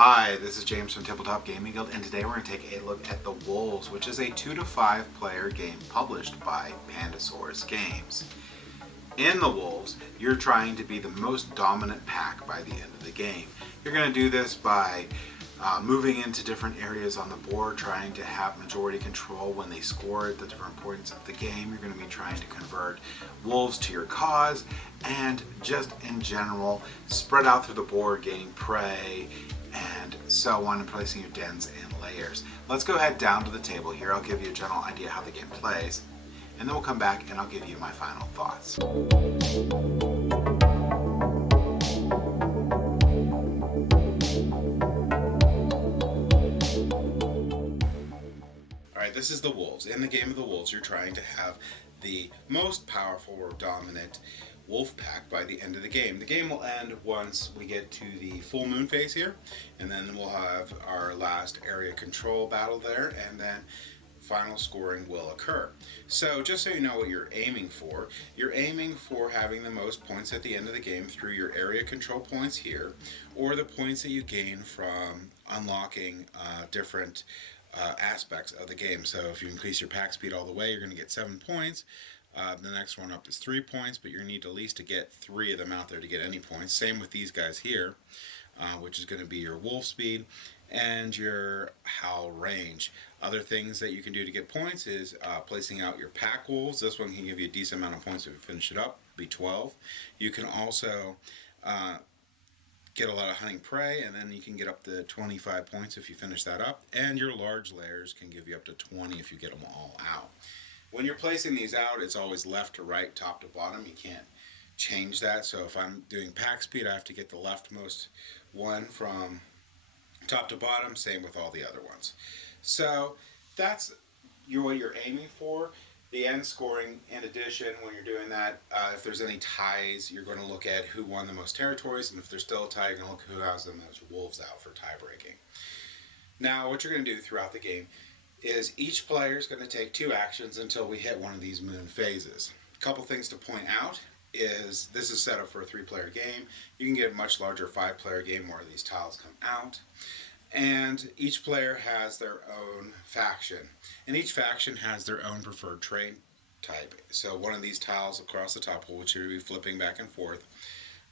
Hi, this is James from Tabletop Gaming Guild, and today we're going to take a look at The Wolves, which is a 2 to 5 player game published by Pandasaurus Games. In The Wolves, you're trying to be the most dominant pack by the end of the game. You're going to do this by moving into different areas on the board, trying to have majority control when they score at the different points of the game. You're going to be trying to convert wolves to your cause, and just in general, spread out through the board, gaining prey, and so on, and placing your dens and layers. Let's go ahead down to the table here. I'll give you a general idea how the game plays, and then we'll come back and I'll give you my final thoughts. Alright, this is the Wolves. In the game of the Wolves, you're trying to have the most powerful or dominant wolf pack by the end of the game. The game will end once we get to the full moon phase here, and then we'll have our last area control battle there, and then final scoring will occur. So just so you know what you're aiming for having the most points at the end of the game through your area control points here, or the points that you gain from unlocking different aspects of the game. So if you increase your pack speed all the way, you're going to get 7 points. The next one up is 3 points, but you need at least to get 3 of them out there to get any points. Same with these guys here, which is going to be your wolf speed and your howl range. Other things that you can do to get points is placing out your pack wolves. This one can give you a decent amount of points if you finish it up, be 12. You can also get a lot of hunting prey, and then you can get up to 25 points if you finish that up, and your large layers can give you up to 20 if you get them all out. When you're placing these out, it's always left to right, top to bottom. You can't change that. So if I'm doing pack speed, I have to get the leftmost one from top to bottom. Same with all the other ones. So that's what you're aiming for. The end scoring, in addition, when you're doing that, if there's any ties, you're going to look at who won the most territories, and if there's still a tie, you're going to look who has the most wolves out for tie breaking. Now, what you're going to do throughout the game is each player is going to take 2 actions until we hit one of these moon phases. A couple things to point out is this is set up for a 3-player game. You can get a much larger 5-player game where these tiles come out. And each player has their own faction. And each faction has their own preferred terrain type. So one of these tiles across the top, which you'll be flipping back and forth,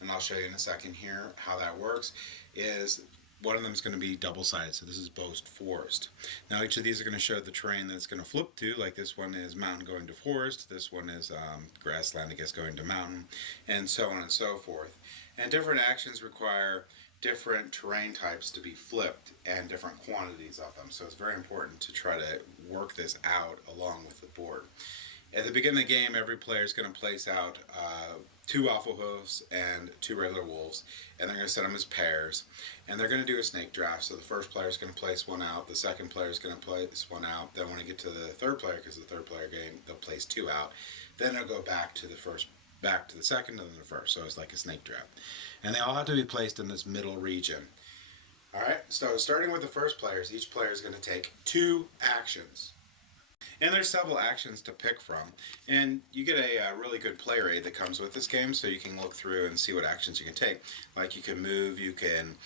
and I'll show you in a second here how that works, is one of them is going to be double-sided, so this is Boast Forest. Now each of these are going to show the terrain that it's going to flip to, like this one is mountain going to forest, this one is grassland, I guess, going to mountain, and so on and so forth. And different actions require different terrain types to be flipped and different quantities of them, so it's very important to try to work this out along with the board. At the beginning of the game, every player is going to place out 2 alpha wolves and 2 regular wolves, and they're going to set them as pairs, and they're going to do a snake draft. So the first player is going to place one out, the second player is going to place one out, then when you get to the third player, because the third player game, they'll place 2 out, then they'll go back to the first, back to the second, and then the first, so it's like a snake draft. And they all have to be placed in this middle region. Alright, so starting with the first players, each player is going to take 2 actions. And there's several actions to pick from, and you get a really good player aid that comes with this game, so you can look through and see what actions you can take. Like you can move, you can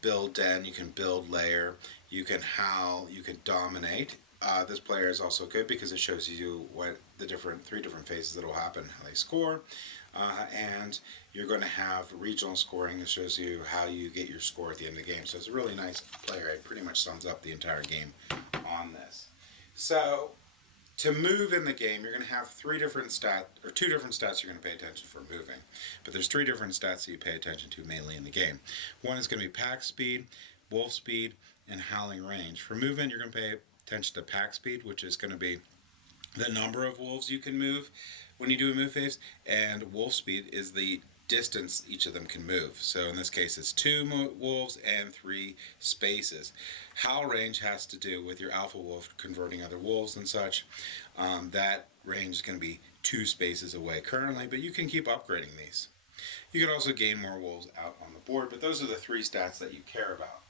build den, you can build layer, you can howl, you can dominate. This player is also good because it shows you what the 3 different phases that will happen, how they score, and you're going to have regional scoring that shows you how you get your score at the end of the game. So it's a really nice player aid, pretty much sums up the entire game on this. So, to move in the game, you're going to have 2 different stats you're going to pay attention for moving. But there's 3 different stats that you pay attention to mainly in the game. One is going to be pack speed, wolf speed, and howling range. For movement, you're going to pay attention to pack speed, which is going to be the number of wolves you can move when you do a move phase, and wolf speed is the distance each of them can move. So in this case it's 2 wolves and 3 spaces. Howl range has to do with your alpha wolf converting other wolves and such. That range is going to be 2 spaces away currently, but you can keep upgrading these. You can also gain more wolves out on the board, but those are the 3 stats that you care about.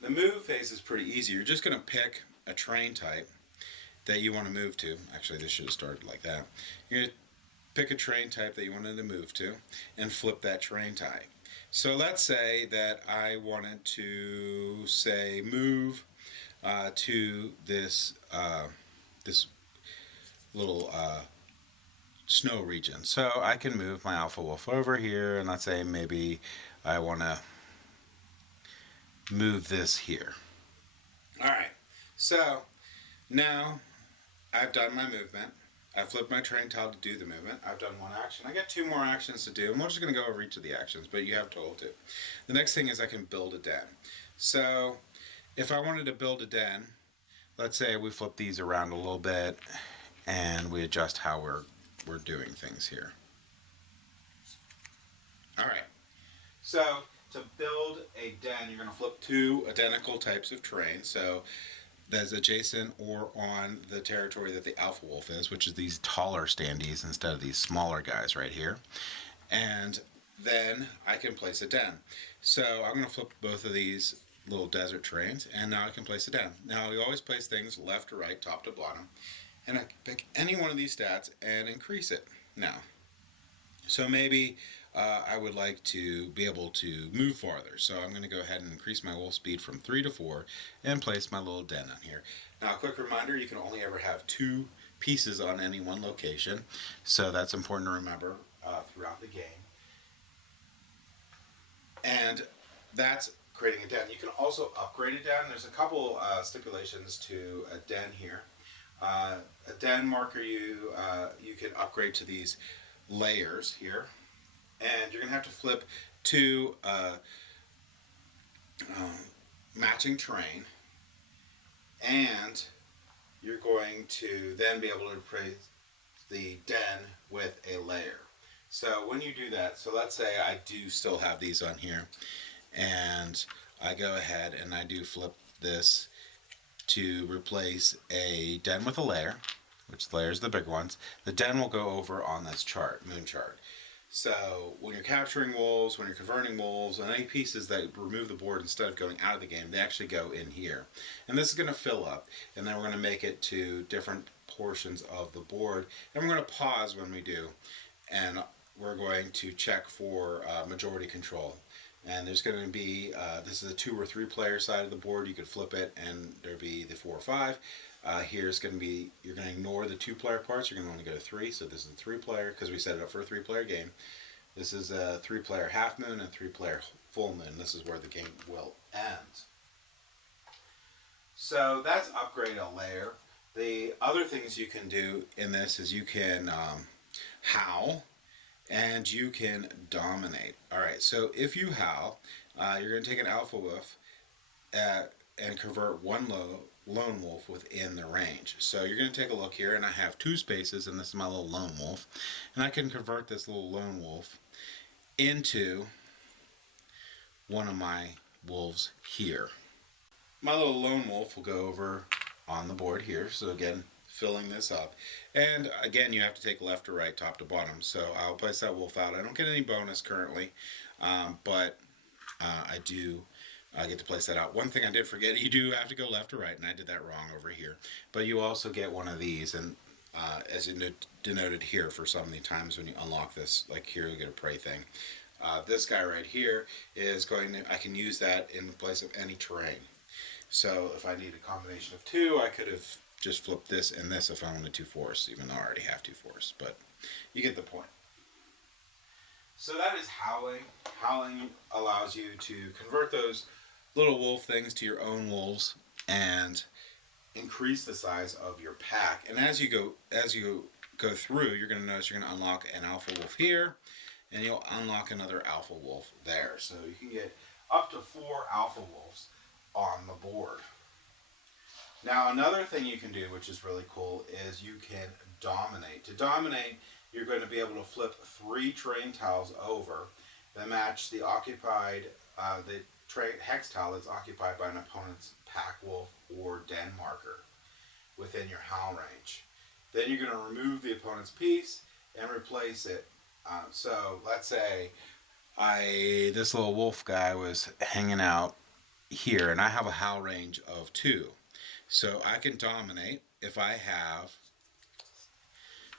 The move phase is pretty easy. You're just going to pick a terrain type that you want to move to. Actually, this should have started like that. You're going to pick a terrain type that you wanted to move to and flip that terrain type. So let's say that I wanted to say move to this little snow region. So I can move my alpha wolf over here, and let's say maybe I want to move this here. All right. So now I've done my movement. I flipped my terrain tile to do the movement. I've done one action. I got two more actions to do, and we're just going to go over each of the actions, but you have total two. The next thing is I can build a den. So if I wanted to build a den, let's say we flip these around a little bit and we adjust how we're doing things here. All right. So to build a den, you're going to flip two identical types of terrain. So that's adjacent or on the territory that the alpha wolf is, which is these taller standees instead of these smaller guys right here. And then I can place a den. So I'm going to flip both of these little desert terrains, and now I can place a den. Now we always place things left to right, top to bottom, and I can pick any one of these stats and increase it now. So maybe I would like to be able to move farther. So I'm going to go ahead and increase my wolf speed from 3 to 4 and place my little den on here. Now a quick reminder, you can only ever have 2 pieces on any one location. So that's important to remember throughout the game. And that's creating a den. You can also upgrade a den. There's a couple stipulations to a den here. A den marker you can upgrade to these layers here, and you're going to have to flip to matching terrain, and you're going to then be able to replace the den with a layer. So when you do that, so let's say I do still have these on here, and I go ahead and I do flip this to replace a den with a layer, which layer is the big ones. The den will go over on this chart, moon chart. So when you're capturing wolves, when you're converting wolves, and any pieces that remove the board instead of going out of the game, they actually go in here. And this is going to fill up, and then we're going to make it to different portions of the board. And we're going to pause when we do, and we're going to check for majority control. And there's going to be, this is a 2 or 3 player side of the board. You could flip it and there'll be the 4 or 5. Here's going to be, you're going to ignore the 2 player parts. You're going to only go to 3. So this is a 3 player because we set it up for a 3 player game. This is a 3 player half moon and 3 player full moon. This is where the game will end. So that's upgrade a layer. The other things you can do in this is you can howl. And you can dominate. Alright, so if you howl, you're going to take an alpha wolf and convert one lone wolf within the range. So you're going to take a look here, and I have 2 spaces, and this is my little lone wolf. And I can convert this little lone wolf into one of my wolves here. My little lone wolf will go over on the board here. So again, filling this up, and again you have to take left to right, top to bottom. So I'll place that wolf out. I don't get any bonus currently, but I do get to place that out. One thing I did forget, you do have to go left to right, and I did that wrong over here, but you also get one of these, and as denoted here for so many times when you unlock this, like here you get a prey thing. This guy right here is going to, I can use that in place of any terrain. So if I need a combination of 2, I could have just flip this and this if I wanted 2 forests, even though I already have 2 forests, but you get the point. So that is howling. Howling allows you to convert those little wolf things to your own wolves and increase the size of your pack. And as you go through, you're going to notice you're going to unlock an alpha wolf here, and you'll unlock another alpha wolf there. So you can get up to 4 alpha wolves on the board. Now another thing you can do, which is really cool, is you can dominate. To dominate, you're going to be able to flip 3 terrain tiles over that match the occupied, hex tile that's occupied by an opponent's pack wolf or den marker within your howl range. Then you're going to remove the opponent's piece and replace it. So let's say this little wolf guy was hanging out here, and I have a howl range of 2. So I can dominate if I have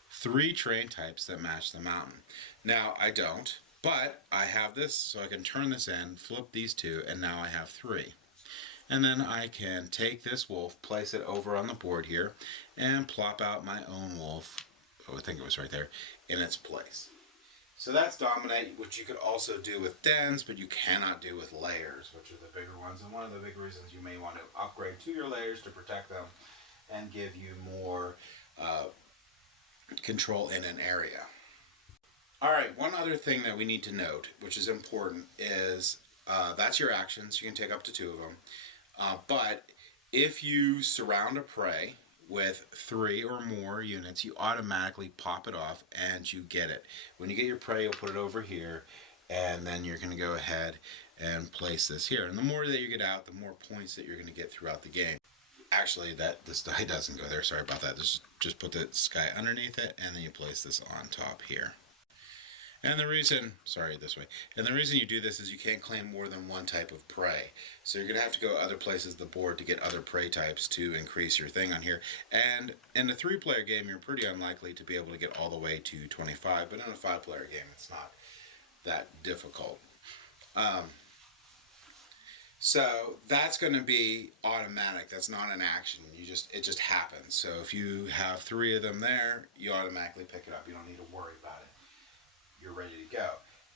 3 terrain types that match the mountain. Now I don't. But I have this, so I can turn this in, flip these two, and now I have 3. And then I can take this wolf, place it over on the board here, and plop out my own wolf, oh, I think it was right there, in its place. So that's dominate, which you could also do with dens, but you cannot do with layers, which are the bigger ones. And one of the big reasons you may want to upgrade to your layers to protect them and give you more control in an area. All right, one other thing that we need to note, which is important, is that's your actions. You can take up to 2 of them. But if you surround a prey with 3 or more units, you automatically pop it off and you get it. When you get your prey, you'll put it over here, and then you're going to go ahead and place this here. And the more that you get out, the more points that you're going to get throughout the game. Actually, this die doesn't go there. Sorry about that. Just put the sky underneath it, and then you place this on top here. And the reason, and the reason you do this is you can't claim more than one type of prey. So you're going to have to go other places the board to get other prey types to increase your thing on here. And in a 3-player game, you're pretty unlikely to be able to get all the way to 25, but in a 5-player game, it's not that difficult. So that's going to be automatic. That's not an action. It just happens. So if you have 3 of them there, you automatically pick it up. You don't need to worry about it. You're ready to go.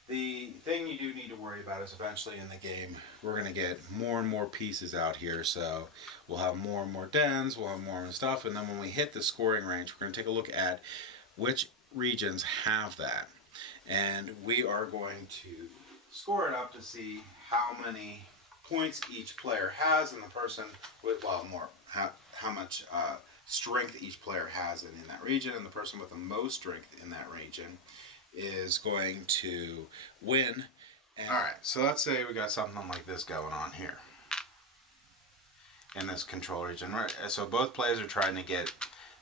The thing you do need to worry about is eventually in the game we're going to get more and more pieces out here, so we'll have more and more dens, we'll have more and stuff, and then when we hit the scoring range we're going to take a look at which regions have that, and we are going to score it up to see how many points each player has, and the person with, how much strength each player has in that region, and the person with the most strength in that region is going to win. Alright, so let's say we got something like this going on here in this control region, right? So both players are trying to get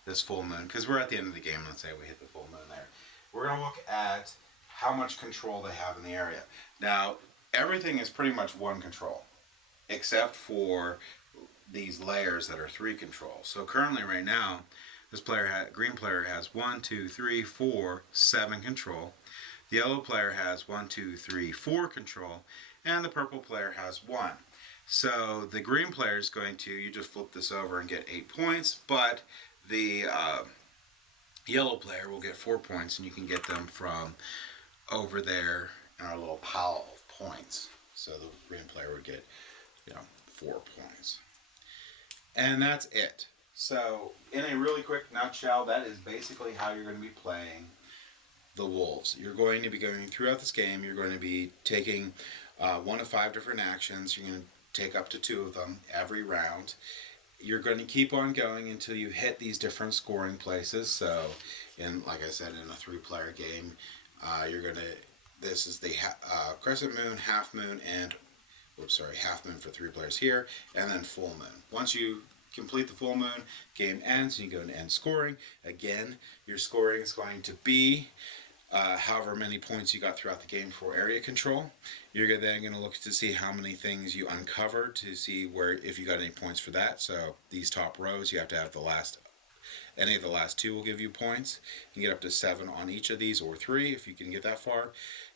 this full moon, because we're at the end of the game. Let's say we hit the full moon there. We're going to look at how much control they have in the area. Now, everything is pretty much 1 control, except for these layers that are 3 control. So currently right now, this green player has 1, 2, 3, 4, 7 control. The yellow player has 1, 2, 3, 4 control, and the purple player has 1. So the green player is going to, you just flip this over and get 8 points, but the yellow player will get 4 points, and you can get them from over there in our little pile of points. So the green player would get, 4 points. And that's it. So, in a really quick nutshell, that is basically how you're going to be playing the wolves. You're going to be going throughout this game, you're going to be taking 1 of 5 different actions. You're going to take up to 2 of them every round. You're going to keep on going until you hit these different scoring places. So, like I said, in a 3-player game, this is the crescent moon, half moon, and, half moon for 3 players here, and then full moon. Once you complete the full moon, game ends, and you go to end scoring. Again, your scoring is going to be however many points you got throughout the game for area control. You're then going to look to see how many things you uncovered to see if you got any points for that. So these top rows, you have to have any of the last 2 will give you points. You can get up to 7 on each of these, or 3 if you can get that far.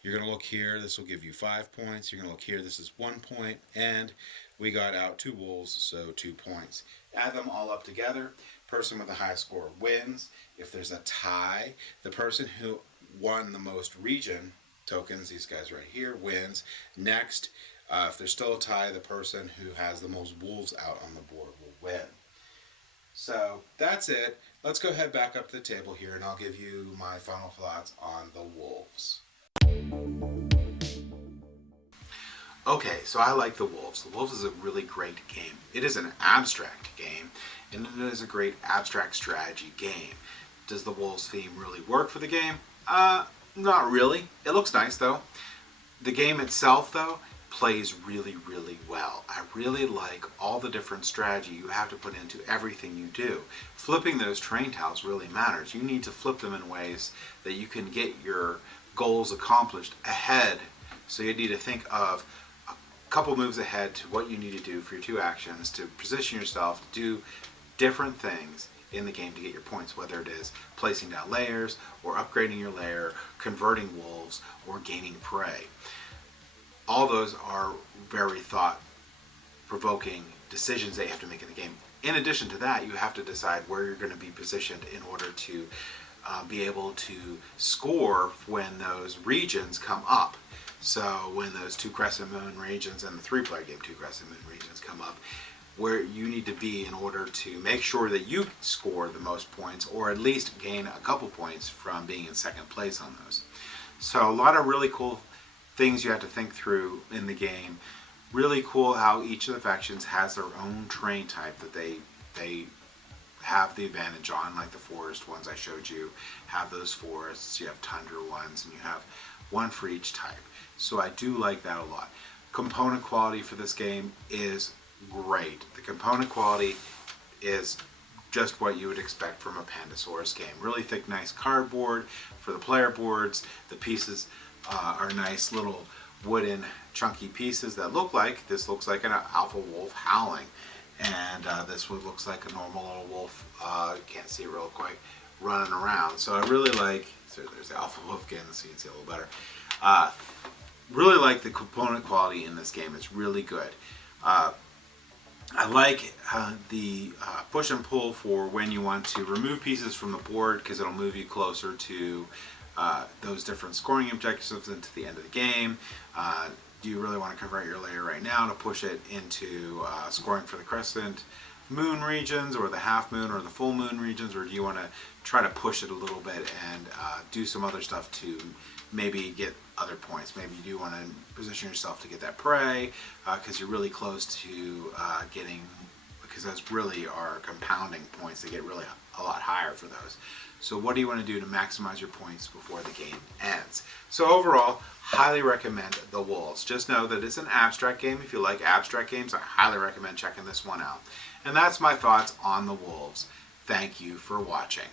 You're going to look here, this will give you 5 points. You're going to look here, this is 1 point, and we got out 2 wolves, so 2 points. Add them all up together. Person with the highest score wins. If there's a tie, the person who won the most region tokens, these guys right here, wins. Next, if there's still a tie, the person who has the most wolves out on the board will win. So that's it. Let's go head back up to the table here, and I'll give you my final thoughts on the wolves. Okay, so I like the Wolves. The Wolves is a really great game. It is an abstract game, and it is a great abstract strategy game. Does the Wolves theme really work for the game? Not really. It looks nice, though. The game itself, though, plays really, really well. I really like all the different strategy you have to put into everything you do. Flipping those train tiles really matters. You need to flip them in ways that you can get your goals accomplished ahead. So you need to think of couple moves ahead to what you need to do for your 2 actions to position yourself to do different things in the game to get your points, whether it is placing down layers, or upgrading your lair, converting wolves, or gaining prey. All those are very thought-provoking decisions that you have to make in the game. In addition to that, you have to decide where you're going to be positioned in order to be able to score when those regions come up. So when those 2 Crescent Moon regions and the 3-player game 2 Crescent Moon regions come up, where you need to be in order to make sure that you score the most points, or at least gain a couple points from being in second place on those. So a lot of really cool things you have to think through in the game. Really cool how each of the factions has their own terrain type that they have the advantage on, like the forest ones I showed you have those forests, you have tundra ones, and you have one for each type. So I do like that a lot. Component quality for this game is great. The component quality is just what you would expect from a Pandasaurus game. Really thick, nice cardboard for the player boards. The pieces are nice little wooden chunky pieces that this looks like an alpha wolf howling, and this one looks like a normal little wolf, you can't see it real quick, running around. So I really like, so there's the alpha wolf again so you can see a little better. Really like the component quality in this game. It's really good. I like the push and pull for when you want to remove pieces from the board, because it'll move you closer to those different scoring objectives into the end of the game. Do you really want to convert your layer right now to push it into scoring for the Crescent Moon regions, or the half moon, or the full moon regions, or do you want to try to push it a little bit and do some other stuff to maybe get other points? Maybe you do want to position yourself to get that prey because you're really close to getting, because those really are compounding points. They get really a lot higher for those. So what do you want to do to maximize your points before the game ends? So overall, highly recommend The Wolves. Just know that it's an abstract game. If you like abstract games, I highly recommend checking this one out. And that's my thoughts on The Wolves. Thank you for watching.